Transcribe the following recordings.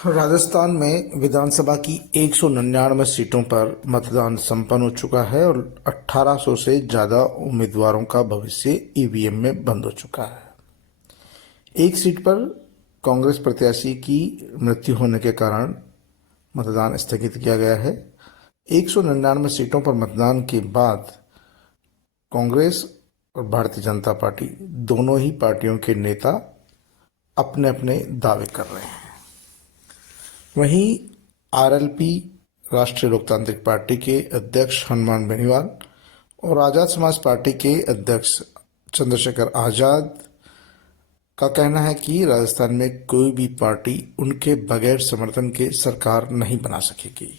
राजस्थान में विधानसभा की 199 सीटों पर मतदान संपन्न हो चुका है और 1800 से ज्यादा उम्मीदवारों का भविष्य ईवीएम में बंद हो चुका है। एक सीट पर कांग्रेस प्रत्याशी की मृत्यु होने के कारण मतदान स्थगित किया गया है। 199 सीटों पर मतदान के बाद कांग्रेस और भारतीय जनता पार्टी दोनों ही पार्टियों के नेता अपने अपने दावे कर रहे हैं। वहीं आरएलपी राष्ट्रीय लोकतांत्रिक पार्टी के अध्यक्ष हनुमान बेनीवाल और आजाद समाज पार्टी के अध्यक्ष चंद्रशेखर आजाद का कहना है कि राजस्थान में कोई भी पार्टी उनके बगैर समर्थन के सरकार नहीं बना सकेगी।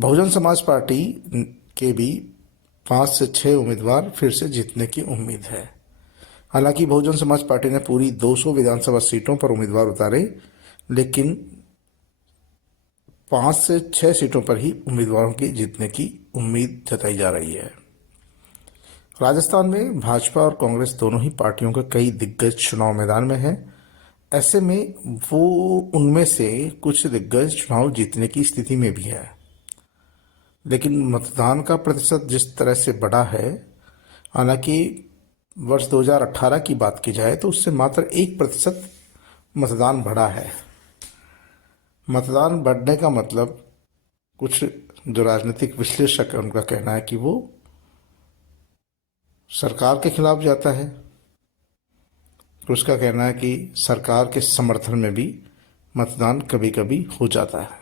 बहुजन समाज पार्टी के भी 5 से 6 उम्मीदवार फिर से जीतने की उम्मीद है। हालांकि बहुजन समाज पार्टी ने पूरी 200 विधानसभा सीटों पर उम्मीदवार उतारे, लेकिन 5 से 6 सीटों पर ही उम्मीदवारों की जीतने की उम्मीद जताई जा रही है। राजस्थान में भाजपा और कांग्रेस दोनों ही पार्टियों के कई दिग्गज चुनाव मैदान में हैं। ऐसे में वो उनमें से कुछ दिग्गज चुनाव जीतने की स्थिति में भी है, लेकिन मतदान का प्रतिशत जिस तरह से बढ़ा है, हालांकि वर्ष 2018 की बात की जाए तो उससे मात्र 1% मतदान बढ़ा है। मतदान बढ़ने का मतलब कुछ जो राजनीतिक विश्लेषक है उनका कहना है कि वो सरकार के खिलाफ जाता है। तो उसका कहना है कि सरकार के समर्थन में भी मतदान कभी कभी हो जाता है।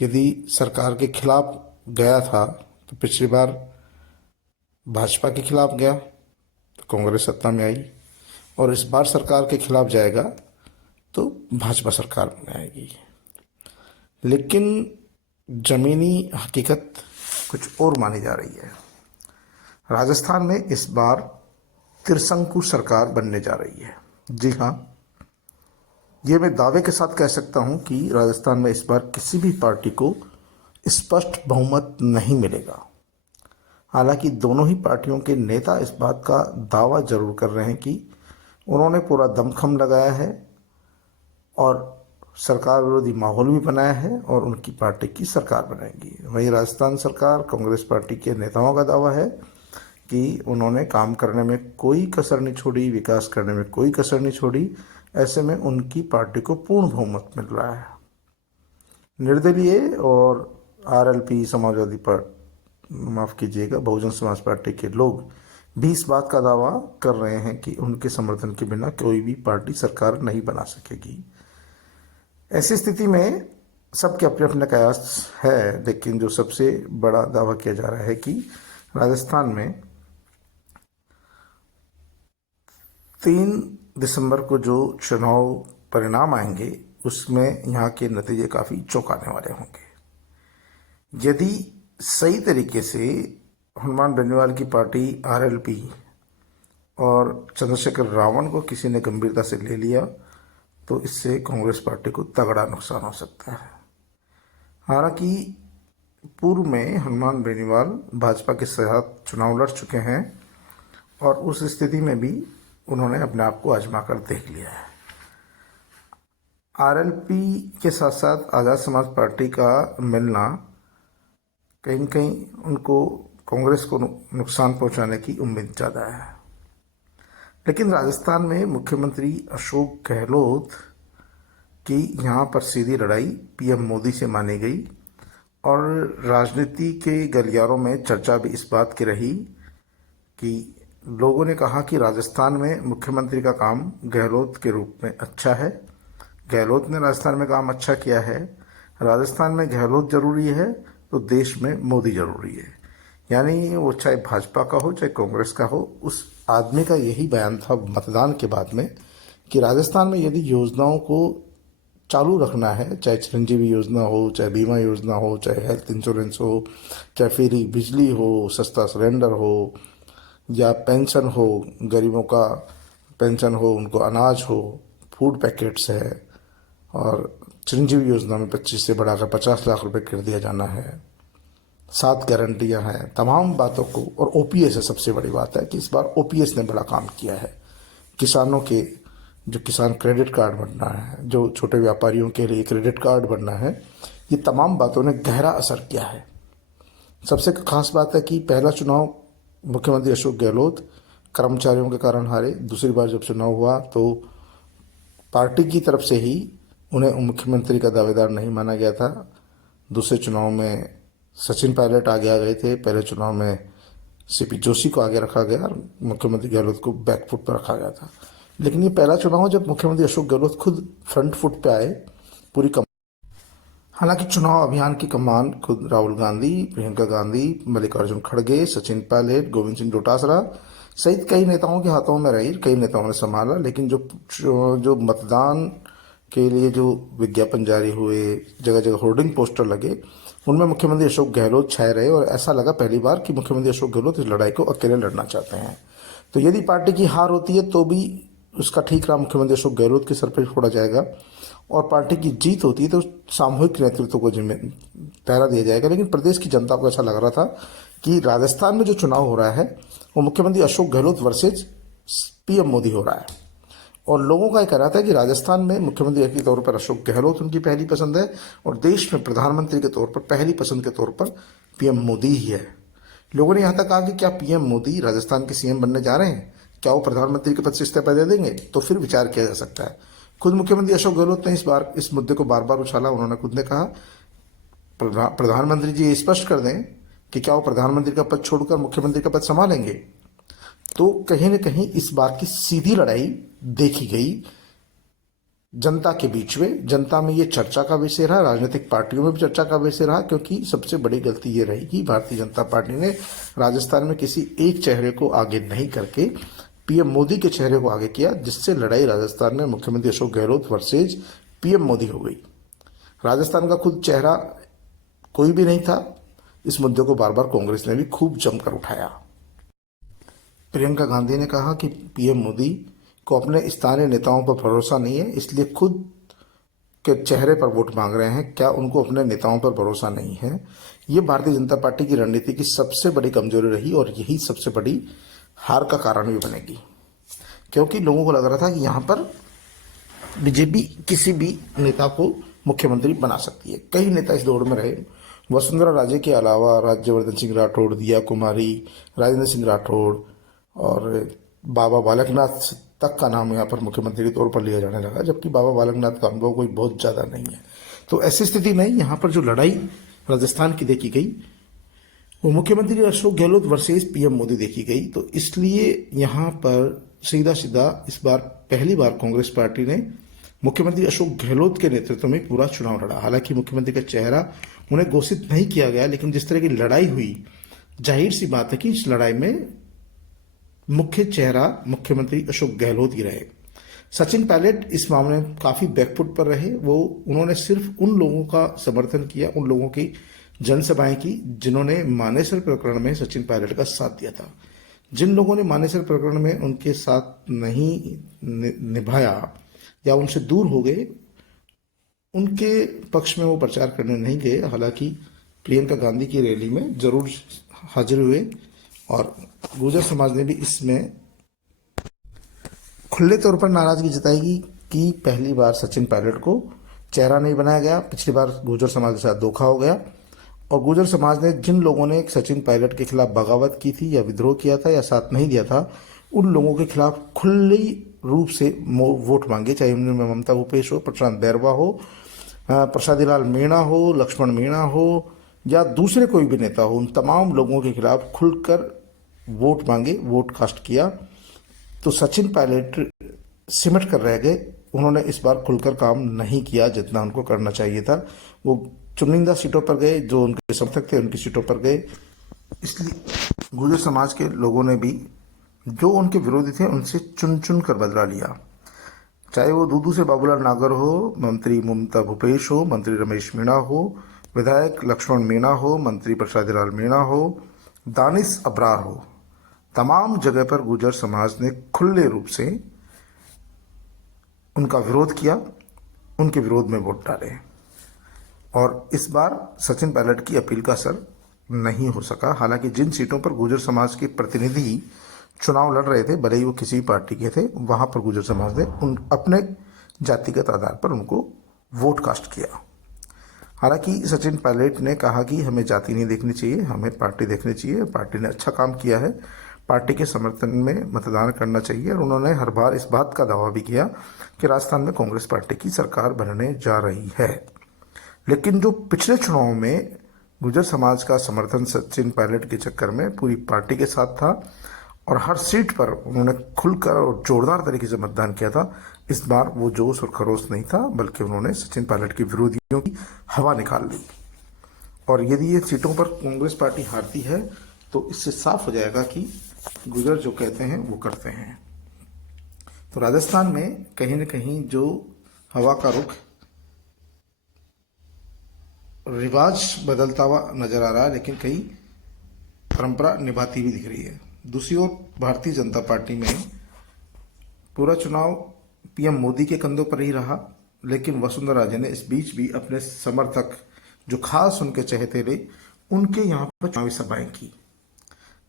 यदि सरकार के खिलाफ गया था तो पिछली बार भाजपा के खिलाफ गया तो कांग्रेस सत्ता में आई, और इस बार सरकार के खिलाफ जाएगा तो भाजपा सरकार में आएगी। लेकिन जमीनी हकीकत कुछ और मानी जा रही है। राजस्थान में इस बार त्रिशंकु सरकार बनने जा रही है। जी हाँ, ये मैं दावे के साथ कह सकता हूँ कि राजस्थान में इस बार किसी भी पार्टी को स्पष्ट बहुमत नहीं मिलेगा। हालांकि दोनों ही पार्टियों के नेता इस बात का दावा जरूर कर रहे हैं कि उन्होंने पूरा दमखम लगाया है और सरकार विरोधी माहौल भी बनाया है और उनकी पार्टी की सरकार बनाएगी। वहीं राजस्थान सरकार कांग्रेस पार्टी के नेताओं का दावा है कि उन्होंने काम करने में कोई कसर नहीं छोड़ी, विकास करने में कोई कसर नहीं छोड़ी। ऐसे में उनकी पार्टी को पूर्ण बहुमत मिल रहा है। निर्दलीय और आरएलपी समाजवादी पार्टी, माफ कीजिएगा, बहुजन समाज पार्टी के लोग भी इस बात का दावा कर रहे हैं कि उनके समर्थन के बिना कोई भी पार्टी सरकार नहीं बना सकेगी। ऐसी स्थिति में सबके अपने अपने कयास है, लेकिन जो सबसे बड़ा दावा किया जा रहा है कि राजस्थान में 3 दिसंबर को जो चुनाव परिणाम आएंगे उसमें यहाँ के नतीजे काफ़ी चौंकाने वाले होंगे। यदि सही तरीके से हनुमान बेनीवाल की पार्टी आरएलपी और चंद्रशेखर रावण को किसी ने गंभीरता से ले लिया तो इससे कांग्रेस पार्टी को तगड़ा नुकसान हो सकता है। हालांकि पूर्व में हनुमान बेनीवाल भाजपा के साथ चुनाव लड़ चुके हैं और उस स्थिति में भी उन्होंने अपने आप को आजमा कर देख लिया है। आरएलपी के साथ साथ आज़ाद समाज पार्टी का मिलना कहीं न कहीं उनको कांग्रेस को नुकसान पहुंचाने की उम्मीद ज़्यादा है। लेकिन राजस्थान में मुख्यमंत्री अशोक गहलोत की यहाँ पर सीधी लड़ाई पीएम मोदी से मानी गई और राजनीति के गलियारों में चर्चा भी इस बात की रही कि लोगों ने कहा कि राजस्थान में मुख्यमंत्री का काम गहलोत के रूप में अच्छा है। गहलोत ने राजस्थान में काम अच्छा किया है। राजस्थान में गहलोत जरूरी है तो देश में मोदी जरूरी है। यानी वो चाहे भाजपा का हो चाहे कांग्रेस का हो, उस आदमी का यही बयान था मतदान के बाद में कि राजस्थान में यदि योजनाओं को चालू रखना है, चाहे चिरंजीवी योजना हो, चाहे बीमा योजना हो, चाहे हेल्थ इंश्योरेंस हो, चाहे फ्री बिजली हो, सस्ता सिलेंडर हो, या पेंशन हो, गरीबों का पेंशन हो, उनको अनाज हो, फूड पैकेट्स है, और चिरंजीवी योजना में 25 से बढ़ाकर 50 लाख रुपए कर दिया जाना है, 7 गारंटियां हैं, तमाम बातों को। और ओपीएस है, सबसे बड़ी बात है कि इस बार ओपीएस ने बड़ा काम किया है। किसानों के जो किसान क्रेडिट कार्ड बनना है, जो छोटे व्यापारियों के लिए क्रेडिट कार्ड बनना है, ये तमाम बातों ने गहरा असर किया है। सबसे खास बात है कि पहला चुनाव मुख्यमंत्री अशोक गहलोत कर्मचारियों के कारण हारे। दूसरी बार जब चुनाव हुआ तो पार्टी की तरफ से ही उन्हें मुख्यमंत्री का दावेदार नहीं माना गया था। दूसरे चुनाव में सचिन पायलट आगे आ गए थे, पहले चुनाव में सीपी जोशी को आगे रखा गया और मुख्यमंत्री गहलोत को बैक फुट पर रखा गया था। लेकिन ये पहला चुनाव जब मुख्यमंत्री अशोक गहलोत खुद फ्रंट फुट पे आए पूरी हालांकि चुनाव अभियान की कमान खुद राहुल गांधी, प्रियंका गांधी, मल्लिकार्जुन खड़गे, सचिन पायलट, गोविंद सिंह डोटासरा सहित कई नेताओं के हाथों में रही, कई नेताओं ने संभाला। लेकिन जो मतदान के लिए जो विज्ञापन जारी हुए, जगह जगह होर्डिंग पोस्टर लगे, उनमें मुख्यमंत्री अशोक गहलोत छाए रहे और ऐसा लगा पहली बार कि मुख्यमंत्री अशोक गहलोत इस लड़ाई को अकेले लड़ना चाहते हैं। तो यदि पार्टी की हार होती है तो भी उसका ठीक रहा, मुख्यमंत्री अशोक गहलोत के सर पर छोड़ा जाएगा, और पार्टी की जीत होती है तो सामूहिक नेतृत्व को पहरा दिया जाएगा। लेकिन प्रदेश की जनता को ऐसा लग रहा था कि राजस्थान में जो चुनाव हो रहा है वो मुख्यमंत्री अशोक गहलोत वर्सेज पीएम मोदी हो रहा है, और लोगों का यह कहना था कि राजस्थान में मुख्यमंत्री के तौर पर अशोक गहलोत उनकी पहली पसंद है और देश में प्रधानमंत्री के तौर पर पहली पसंद के तौर पर पीएम मोदी ही है। लोगों ने यहाँ तक कहा कि क्या पीएम मोदी राजस्थान के सीएम बनने जा रहे हैं, क्या वो प्रधानमंत्री के पद से इस्तीफा दे देंगे, तो फिर विचार किया जा सकता है। खुद मुख्यमंत्री अशोक गहलोत ने इस मुद्दे को बार बार उछाला। उन्होंने खुद ने कहा प्रधानमंत्री जी ये स्पष्ट कर दें कि क्या वो प्रधानमंत्री का पद छोड़कर मुख्यमंत्री का पद संभालेंगे। तो कहीं न कहीं इस बार की सीधी लड़ाई देखी गई जनता के बीच में। जनता में ये चर्चा का विषय रहा, राजनीतिक पार्टियों में भी चर्चा का विषय रहा, क्योंकि सबसे बड़ी गलती ये रही कि भारतीय जनता पार्टी ने राजस्थान में किसी एक चेहरे को आगे नहीं करके पीएम मोदी के चेहरे को आगे किया, जिससे लड़ाई राजस्थान में मुख्यमंत्री अशोक गहलोत वर्सेज पीएम मोदी हो गई। राजस्थान का खुद चेहरा कोई भी नहीं था। इस मुद्दे को बार बार कांग्रेस ने भी खूब जमकर उठाया। प्रियंका गांधी ने कहा कि पीएम मोदी को अपने स्थानीय नेताओं पर भरोसा नहीं है, इसलिए खुद के चेहरे पर वोट मांग रहे हैं। क्या उनको अपने नेताओं पर भरोसा नहीं है? ये भारतीय जनता पार्टी की रणनीति की सबसे बड़ी कमजोरी रही और यही सबसे बड़ी हार का कारण भी बनेगी, क्योंकि लोगों को लग रहा था कि यहाँ पर बीजेपी किसी भी नेता को मुख्यमंत्री बना सकती है। कई नेता इस दौड़ में रहे। वसुंधरा राजे के अलावा राज्यवर्धन सिंह राठौड़, दिया कुमारी, राजेंद्र सिंह राठौड़ और बाबा बालकनाथ तक का नाम यहाँ पर मुख्यमंत्री के तौर पर लिया जाने लगा, जबकि बाबा बालकनाथ का अनुभव कोई बहुत ज़्यादा नहीं है। तो ऐसी स्थिति में यहाँ पर जो लड़ाई राजस्थान की देखी गई वो मुख्यमंत्री अशोक गहलोत वर्सेस पीएम मोदी देखी गई। तो इसलिए यहाँ पर सीधा सीधा इस बार पहली बार कांग्रेस पार्टी ने मुख्यमंत्री अशोक गहलोत के नेतृत्व में पूरा चुनाव लड़ा। हालांकि मुख्यमंत्री का चेहरा उन्हें घोषित नहीं किया गया, लेकिन जिस तरह की लड़ाई हुई, जाहिर सी बात है कि इस लड़ाई में मुख्य चेहरा मुख्यमंत्री अशोक गहलोत ही रहे। सचिन पायलट इस मामले में काफी बैकफुट पर रहे। उन्होंने सिर्फ उन लोगों का समर्थन किया, उन लोगों की जनसभाएं की जिन्होंने मानेसर प्रकरण में सचिन पायलट का साथ दिया था। जिन लोगों ने मानेसर प्रकरण में उनके साथ नहीं निभाया या उनसे दूर हो गए, उनके पक्ष में वो प्रचार करने नहीं गए। हालांकि प्रियंका गांधी की रैली में जरूर हाजिर हुए और गुर्जर समाज ने भी इसमें खुले तौर पर नाराजगी जताई कि पहली बार सचिन पायलट को चेहरा नहीं बनाया गया। पिछली बार गुर्जर समाज के साथ धोखा हो गया और गुर्जर समाज ने जिन लोगों ने सचिन पायलट के खिलाफ बगावत की थी या विद्रोह किया था या साथ नहीं दिया था, उन लोगों के खिलाफ खुली रूप से वोट मांगे, चाहे उनमें ममता भूपेश हो, प्रशांत बैरवा हो, प्रसादी लाल मीणा हो, लक्ष्मण मीणा हो या दूसरे कोई भी नेता हो, उन तमाम लोगों के खिलाफ खुलकर वोट मांगे, वोट कास्ट किया। तो सचिन पायलट सिमट कर रह गए। उन्होंने इस बार खुलकर काम नहीं किया जितना उनको करना चाहिए था। वो चुनिंदा सीटों पर गए, जो उनके समर्थक थे उनकी सीटों पर गए। इसलिए गुर्जर समाज के लोगों ने भी जो उनके विरोधी थे उनसे चुन चुन कर बदला लिया, चाहे वो दूदू से बाबूलाल नागर हो, मंत्री ममता भूपेश हो, मंत्री रमेश मीणा हो, विधायक लक्ष्मण मीणा हो, मंत्री प्रसादी लाल मीणा हो, दानिश अब्रार हो। तमाम जगह पर गुर्जर समाज ने खुले रूप से उनका विरोध किया, उनके विरोध में वोट डाले और इस बार सचिन पायलट की अपील का असर नहीं हो सका। हालांकि जिन सीटों पर गुर्जर समाज के प्रतिनिधि चुनाव लड़ रहे थे, भले ही वो किसी भी पार्टी के थे, वहाँ पर गुर्जर समाज ने उन अपने जातिगत आधार पर उनको वोट कास्ट किया। हालांकि सचिन पायलट ने कहा कि हमें जाति नहीं देखनी चाहिए, हमें पार्टी देखनी चाहिए, पार्टी ने अच्छा काम किया है, पार्टी के समर्थन में मतदान करना चाहिए। और उन्होंने हर बार इस बात का दावा भी किया कि राजस्थान में कांग्रेस पार्टी की सरकार बनने जा रही है। लेकिन जो पिछले चुनाव में गुर्जर समाज का समर्थन सचिन पायलट के चक्कर में पूरी पार्टी के साथ था और हर सीट पर उन्होंने खुलकर और जोरदार तरीके से मतदान किया था, इस बार वो जोश और खरोश नहीं था, बल्कि उन्होंने सचिन पायलट के विरोधियों की हवा निकाल ली। और यदि ये सीटों पर कांग्रेस पार्टी हारती है तो इससे साफ हो जाएगा कि गुर्जर जो कहते हैं वो करते हैं। तो राजस्थान में कहीं न कहीं जो हवा का रुख रिवाज बदलता हुआ नजर आ रहा है, लेकिन कई परंपरा निभाती हुई दिख रही है। दूसरी ओर भारतीय जनता पार्टी में पूरा चुनाव पीएम मोदी के कंधों पर ही रहा, लेकिन वसुंधरा राजे ने इस बीच भी अपने समर्थक जो खास उनके चहेते रहे, उनके यहाँ पर चुनावी सभाएं की,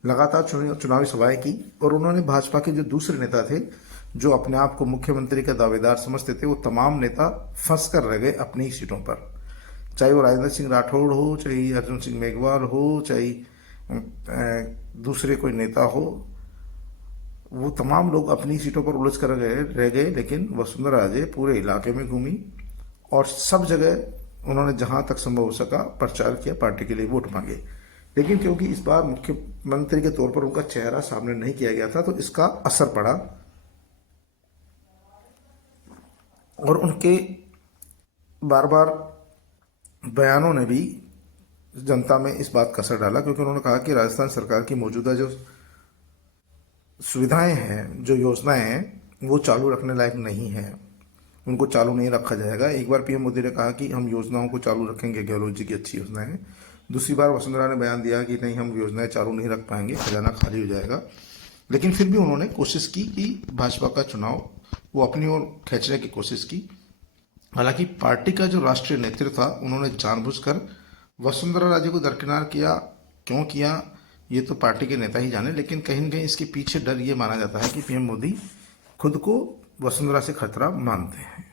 लगातार चुनावी सभाएं की। और उन्होंने भाजपा के जो दूसरे नेता थे, जो अपने आप को मुख्यमंत्री का दावेदार समझते थे, वो तमाम नेता फंस कर रह गए अपनी ही सीटों पर। चाहे वो राजेंद्र सिंह राठौड़ हो, चाहे अर्जुन सिंह मेघवाल हो, चाहे दूसरे कोई नेता हो, वो तमाम लोग अपनी सीटों पर उलझ कर रह गए। लेकिन वसुंधरा राजे पूरे इलाके में घूमी और सब जगह उन्होंने जहां तक संभव हो सका प्रचार किया, पार्टी के लिए वोट मांगे। लेकिन क्योंकि इस बार मुख्यमंत्री के तौर पर उनका चेहरा सामने नहीं किया गया था, तो इसका असर पड़ा और उनके बार बार बयानों ने भी जनता में इस बात का असर डाला, क्योंकि उन्होंने कहा कि राजस्थान सरकार की मौजूदा जो सुविधाएं हैं, जो योजनाएं हैं, वो चालू रखने लायक नहीं है, उनको चालू नहीं रखा जाएगा। एक बार पीएम मोदी ने कहा कि हम योजनाओं को चालू रखेंगे, गहलोत जी की अच्छी योजनाएं हैं। दूसरी बार वसुंधरा ने बयान दिया कि नहीं, हम योजनाएं चालू नहीं रख पाएंगे, खजाना खाली हो जाएगा। लेकिन फिर भी उन्होंने कोशिश की कि भाजपा का चुनाव वो अपनी ओर खींचने की कोशिश की। हालांकि पार्टी का जो राष्ट्रीय नेतृत्व था, उन्होंने जानबूझकर वसुंधरा राजे को दरकिनार किया। क्यों किया ये तो पार्टी के नेता ही जाने, लेकिन कहीं न कहीं इसके पीछे डर ये माना जाता है कि पीएम मोदी खुद को वसुंधरा से खतरा मानते हैं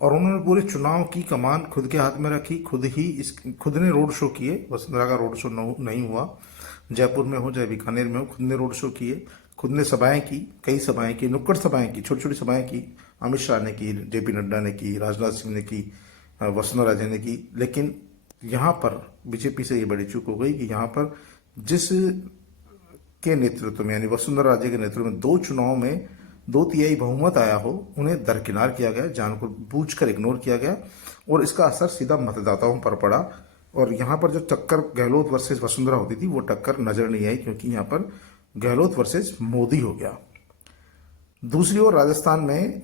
और उन्होंने पूरे चुनाव की कमान खुद के हाथ में रखी। खुद ने रोड शो किए। वसुंधरा का रोड शो नहीं हुआ, जयपुर में हो चाहे बीकानेर में हो, खुद ने रोड शो किए, खुद ने सभाएं की, कई सभाएं की, नुक्कड़ सभाएं की, छोटी छोटी सभाएं की। अमित शाह ने की, जेपी नड्डा ने की, राजनाथ सिंह ने की, वसुंधरा राजे ने की। लेकिन यहाँ पर बीजेपी से ये बड़ी चूक हो गई कि यहाँ पर जिस के नेतृत्व में, यानी वसुंधरा राजे के नेतृत्व में 2 चुनाव में 2/3 बहुमत आया हो, उन्हें दरकिनार किया गया, जानबूझकर इग्नोर किया गया और इसका असर सीधा मतदाताओं पर पड़ा। और यहाँ पर जो टक्कर गहलोत वर्सेस वसुंधरा होती थी, वो टक्कर नजर नहीं आई, क्योंकि यहाँ पर गहलोत वर्सेस मोदी हो गया। दूसरी ओर राजस्थान में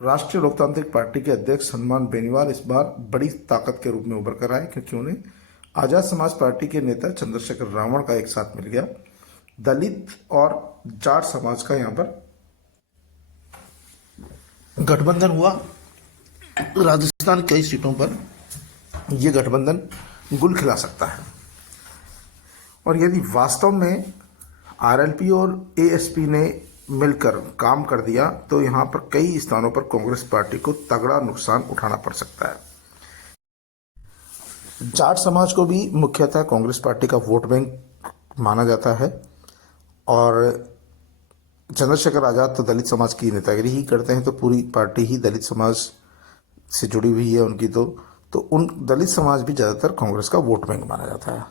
राष्ट्रीय लोकतांत्रिक पार्टी के अध्यक्ष हनुमान बेनीवाल इस बार बड़ी ताकत के रूप में उभर कर आए, क्योंकि उन्हें आजाद समाज पार्टी के नेता चंद्रशेखर रावण का एक साथ मिल गया। दलित और जाट समाज का यहाँ पर गठबंधन हुआ। राजस्थान कई सीटों पर यह गठबंधन गुल खिला सकता है। और यदि वास्तव में आरएलपी और एएसपी ने मिलकर काम कर दिया, तो यहाँ पर कई स्थानों पर कांग्रेस पार्टी को तगड़ा नुकसान उठाना पड़ सकता है। जाट समाज को भी मुख्यतः कांग्रेस पार्टी का वोट बैंक माना जाता है और चंद्रशेखर आजाद तो दलित समाज की नेतागिरी ही करते हैं, तो पूरी पार्टी ही दलित समाज से जुड़ी हुई है उनकी। तो उन दलित समाज भी ज़्यादातर कांग्रेस का वोट बैंक माना जाता है।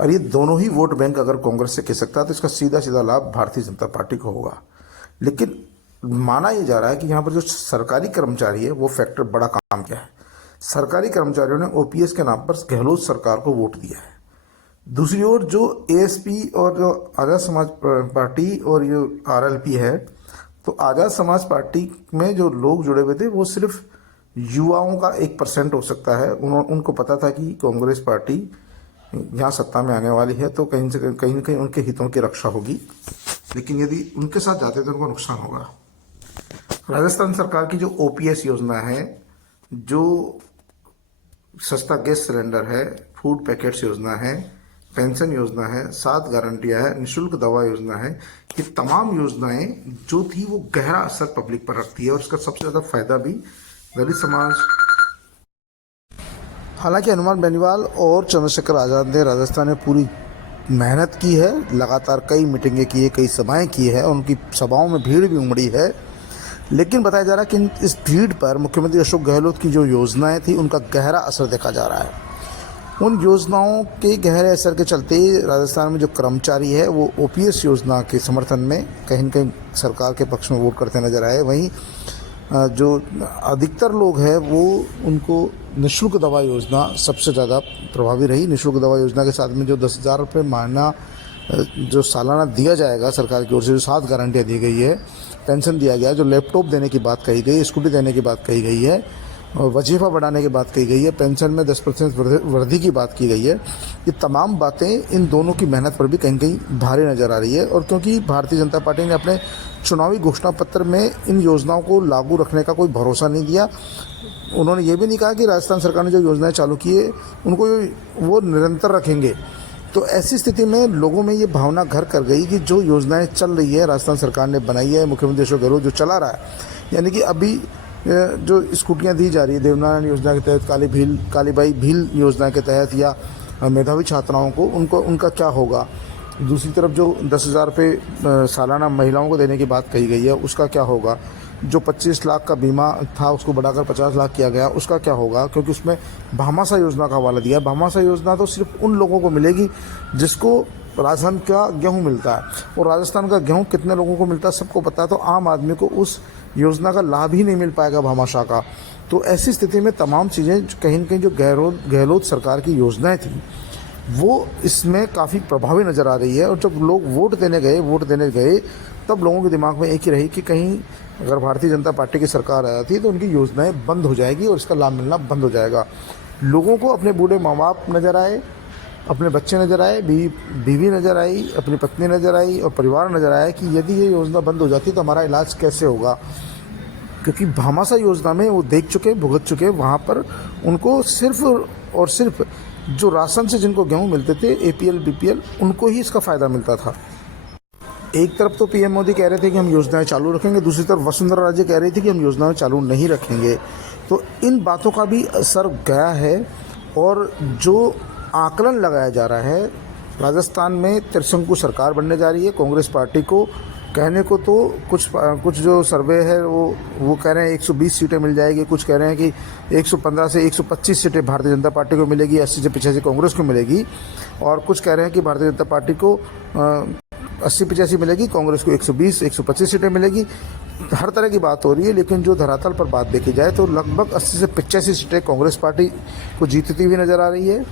और ये दोनों ही वोट बैंक अगर कांग्रेस से खिसकता है तो इसका सीधा सीधा लाभ भारतीय जनता पार्टी को होगा। लेकिन माना यह जा रहा है कि यहाँ पर जो सरकारी कर्मचारी है, वो फैक्टर बड़ा काम किया है। सरकारी कर्मचारियों ने ओपीएस के नाम पर गहलोत सरकार को वोट दिया है। दूसरी ओर जो एएसपी और जो आज़ाद समाज पार्टी और ये आरएलपी है, तो आज़ाद समाज पार्टी में जो लोग जुड़े हुए थे वो सिर्फ युवाओं का 1% हो सकता है। उनको पता था कि कांग्रेस पार्टी यहाँ सत्ता में आने वाली है, तो कहीं न कहीं उनके हितों की रक्षा होगी। लेकिन यदि उनके साथ जाते तो उनको नुकसान होगा। राजस्थान सरकार की जो ओपीएस योजना है, जो सस्ता गैस सिलेंडर है, फूड पैकेट्स योजना है, पेंशन योजना है, 7 गारंटियां है, निःशुल्क दवा योजना है, ये तमाम योजनाएं जो थी वो गहरा असर पब्लिक पर रखती है और इसका सबसे ज़्यादा फायदा भी दलित समाज। हालांकि हनुमान बेनीवाल और चंद्रशेखर आज़ाद ने राजस्थान में पूरी मेहनत की है, लगातार कई मीटिंगें की है, कई सभाएं की है और उनकी सभाओं में भीड़ भी उमड़ी है, लेकिन बताया जा रहा है कि इस भीड़ पर मुख्यमंत्री अशोक गहलोत की जो योजनाएं थी उनका गहरा असर देखा जा रहा है। उन योजनाओं के गहरे असर के चलते राजस्थान में जो कर्मचारी है वो ओपीएस योजना के समर्थन में कहीं न कहीं सरकार के पक्ष में वोट करते नजर आए। वहीं जो अधिकतर लोग हैं वो उनको निःशुल्क दवा योजना सबसे ज़्यादा प्रभावी रही। निःशुल्क दवा योजना के साथ में जो 10,000 रुपये महीना जो सालाना दिया जाएगा सरकार की ओर से, जो 7 गारंटियाँ दी गई है, पेंशन दिया गया, जो लैपटॉप देने की बात कही गई, स्कूटी देने की बात कही गई है, वजीफ़ा बढ़ाने की बात कही गई है, पेंशन में 10% वृद्धि की बात की गई है, ये तमाम बातें इन दोनों की मेहनत पर भी कहीं कहीं भारी नज़र आ रही है। और क्योंकि भारतीय जनता पार्टी ने अपने चुनावी घोषणा पत्र में इन योजनाओं को लागू रखने का कोई भरोसा नहीं दिया, उन्होंने ये भी नहीं कहा कि राजस्थान सरकार ने जो योजनाएं चालू की है उनको वो निरंतर रखेंगे। तो ऐसी स्थिति में लोगों में ये भावना घर कर गई कि जो योजनाएं चल रही है राजस्थान सरकार ने बनाई है, मुख्यमंत्री अशोक गहलोत जो चला रहा है, यानी कि अभी जो स्कूटियाँ दी जा रही है देवनारायण योजना के तहत, कालीबाई भील योजना के तहत, या मेधावी छात्राओं को उनका क्या होगा। दूसरी तरफ जो 10,000 रुपये सालाना महिलाओं को देने की बात कही गई है उसका क्या होगा। जो 25 लाख का बीमा था उसको बढ़ाकर 50 लाख किया गया, उसका क्या होगा, क्योंकि उसमें भामाशाह योजना का हवाला दिया है। भामाशाह योजना तो सिर्फ उन लोगों को मिलेगी जिसको राजस्थान का गेहूँ मिलता है, और राजस्थान का गेहूँ कितने लोगों को मिलता है सबको पता है, तो आम आदमी को उस योजना का लाभ ही नहीं मिल पाएगा भामाशाह का। तो ऐसी स्थिति में तमाम चीज़ें कहीं न कहीं जो गहलोत सरकार की योजनाएं थी वो इसमें काफ़ी प्रभावी नज़र आ रही है। और जब लोग वोट देने गए तब लोगों के दिमाग में एक ही रही कि कहीं अगर भारतीय जनता पार्टी की सरकार आ जाती है तो उनकी योजनाएं बंद हो जाएगी और इसका लाभ मिलना बंद हो जाएगा। लोगों को अपने बूढ़े माँ बाप नज़र आए, अपने बच्चे नज़र आए, बीवी नज़र आई, अपनी पत्नी नज़र आई और परिवार नज़र आया कि यदि ये योजना बंद हो जाती तो हमारा इलाज कैसे होगा। क्योंकि भामाशाह योजना में वो देख चुके, भुगत चुके, वहाँ पर उनको सिर्फ और सिर्फ जो राशन से जिनको गेहूँ मिलते थे, APL BPL, उनको ही इसका फ़ायदा मिलता था। एक तरफ तो PM मोदी कह रहे थे कि हम योजनाएं चालू रखेंगे, दूसरी तरफ वसुंधरा राजे कह रही थी कि हम योजनाएं चालू नहीं रखेंगे। तो इन बातों का भी असर गया है। और जो आकलन लगाया जा रहा है, राजस्थान में त्रिशंकु सरकार बनने जा रही है। कांग्रेस पार्टी को कहने को तो कुछ जो सर्वे है वो कह रहे हैं 120 सीटें मिल जाएगी, कुछ कह रहे हैं कि 115 से 125 सीटें भारतीय जनता पार्टी को मिलेगी, 80 से 85 कांग्रेस को मिलेगी, और कुछ कह रहे हैं कि भारतीय जनता पार्टी को 80-85 मिलेगी, कांग्रेस को 120-125 सीटें मिलेगी। हर तरह की बात हो रही है, लेकिन जो धरातल पर बात देखी जाए तो लगभग 80 से 85 सीटें कांग्रेस पार्टी को जीतती हुई नज़र आ रही है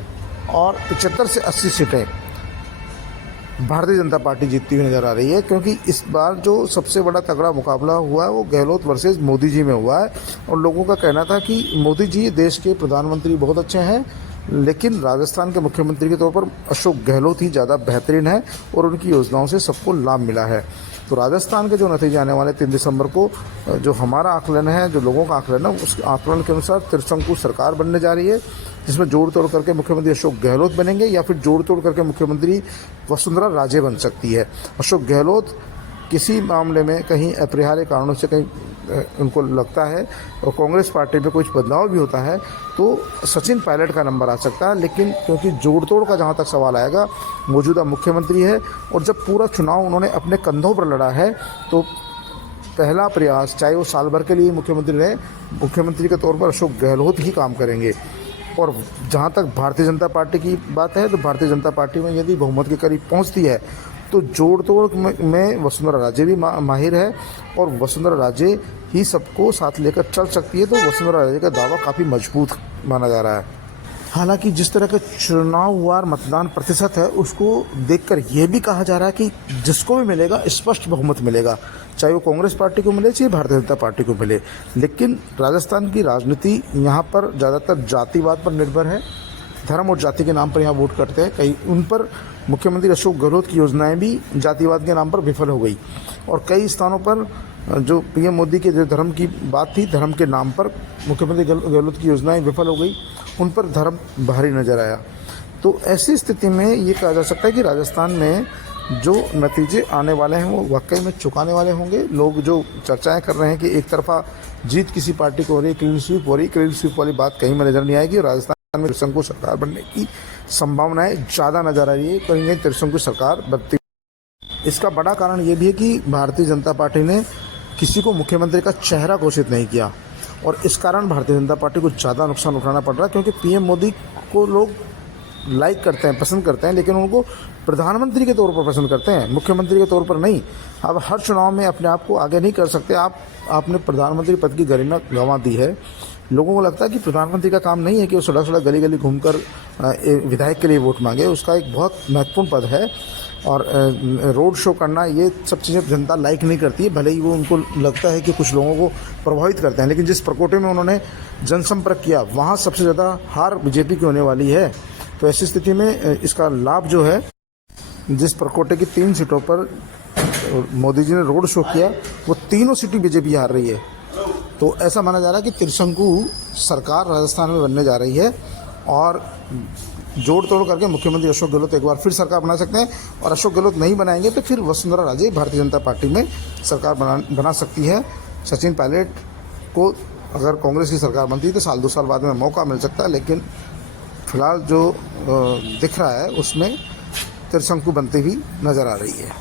और 75 से 80 सीटें भारतीय जनता पार्टी जीतती हुई नज़र आ रही है। क्योंकि इस बार जो सबसे बड़ा तगड़ा मुकाबला हुआ है वो गहलोत वर्सेस मोदी जी में हुआ है, और लोगों का कहना था कि मोदी जी देश के प्रधानमंत्री बहुत अच्छे हैं, लेकिन राजस्थान के मुख्यमंत्री के तौर पर अशोक गहलोत ही ज़्यादा बेहतरीन है और उनकी योजनाओं से सबको लाभ मिला है। तो राजस्थान के जो नतीजे आने वाले 3 दिसंबर को, जो हमारा आकलन है, जो लोगों का आकलन है, उस आकलन के अनुसार त्रिशंकु सरकार बनने जा रही है, जिसमें जोड़ तोड़ करके मुख्यमंत्री अशोक गहलोत बनेंगे या फिर जोड़ तोड़ करके मुख्यमंत्री वसुंधरा राजे बन सकती है। अशोक गहलोत किसी मामले में कहीं अपरिहार्य कारणों से कहीं उनको लगता है और कांग्रेस पार्टी में कुछ बदलाव भी होता है तो सचिन पायलट का नंबर आ सकता है। लेकिन क्योंकि जोड़ तोड़ का जहाँ तक सवाल आएगा, मौजूदा मुख्यमंत्री है और जब पूरा चुनाव उन्होंने अपने कंधों पर लड़ा है तो पहला प्रयास, चाहे वो साल भर के लिए मुख्यमंत्री रहे, मुख्यमंत्री के तौर पर अशोक गहलोत ही काम करेंगे। और जहाँ तक भारतीय जनता पार्टी की बात है तो भारतीय जनता पार्टी में यदि बहुमत के करीब पहुँचती है तो जोड़ तोड़ में वसुंधरा राजे भी माहिर है और वसुंधरा राजे ही सबको साथ लेकर चल सकती है। तो वसुंधरा राजे का दावा काफ़ी मजबूत माना जा रहा है। हालांकि जिस तरह का चुनाववार मतदान प्रतिशत है उसको देखकर यह भी कहा जा रहा है कि जिसको भी मिलेगा स्पष्ट बहुमत मिलेगा, चाहे वो कांग्रेस पार्टी को मिले चाहे भारतीय जनता पार्टी को मिले। लेकिन राजस्थान की राजनीति यहाँ पर ज़्यादातर जातिवाद पर निर्भर है, धर्म और जाति के नाम पर यहाँ वोट करते हैं। कई उन पर मुख्यमंत्री अशोक गहलोत की योजनाएं भी जातिवाद के नाम पर विफल हो गई और कई स्थानों पर जो PM मोदी के जो धर्म की बात थी, धर्म के नाम पर मुख्यमंत्री गहलोत की योजनाएं विफल हो गई, उन पर धर्म भारी नजर आया। तो ऐसी स्थिति में ये कहा जा सकता है कि राजस्थान में जो नतीजे आने वाले हैं वो वाकई में चौंकाने वाले होंगे। लोग जो चर्चाएं कर रहे हैं कि एक तरफा जीत किसी पार्टी को हो रही है, क्लीन स्वीप हो रही है, क्लीन स्वीप वाली बात कहीं में नजर नहीं आएगी। राजस्थान में त्रिशंकु सरकार बनने की संभावनाएं ज़्यादा नजर आ रही है, कहीं कहीं त्रिशंकु सरकार बनती। इसका बड़ा कारण ये भी है कि भारतीय जनता पार्टी ने किसी को मुख्यमंत्री का चेहरा घोषित नहीं किया और इस कारण भारतीय जनता पार्टी को ज़्यादा नुकसान उठाना पड़ रहा है, क्योंकि पीएम मोदी को लोग लाइक करते हैं, पसंद करते हैं, लेकिन उनको प्रधानमंत्री के तौर पर पसंद करते हैं, मुख्यमंत्री के तौर पर नहीं। अब हर चुनाव में अपने आप को आगे नहीं कर सकते। आपने प्रधानमंत्री पद की गरिमा गंवा दी है। लोगों को लगता है कि प्रधानमंत्री का काम नहीं है कि वो सड़क सड़क गली गली घूमकर विधायक के लिए वोट मांगे। उसका एक बहुत महत्वपूर्ण पद है और रोड शो करना, ये सब चीज़ें जनता लाइक नहीं करती है, भले ही वो उनको लगता है कि कुछ लोगों को प्रभावित करते हैं। लेकिन जिस प्रकोटे में उन्होंने जनसंपर्क किया वहाँ सबसे ज़्यादा हार बीजेपी की होने वाली है। तो ऐसी स्थिति में इसका लाभ जो है, जिस प्रकोटे की 3 सीटों पर मोदी जी ने रोड शो किया वो तीनों सीटें बीजेपी हार रही है। तो ऐसा माना जा रहा है कि त्रिशंकु सरकार राजस्थान में बनने जा रही है और जोड़ तोड़ करके मुख्यमंत्री अशोक गहलोत एक बार फिर सरकार बना सकते हैं और अशोक गहलोत नहीं बनाएंगे तो फिर वसुंधरा राजे भारतीय जनता पार्टी में सरकार बना सकती है। सचिन पायलट को अगर कांग्रेस की सरकार बनती है तो साल 2 साल बाद में मौका मिल सकता है, लेकिन फिलहाल जो दिख रहा है उसमें त्रिशंकु बनती हुई नज़र आ रही है।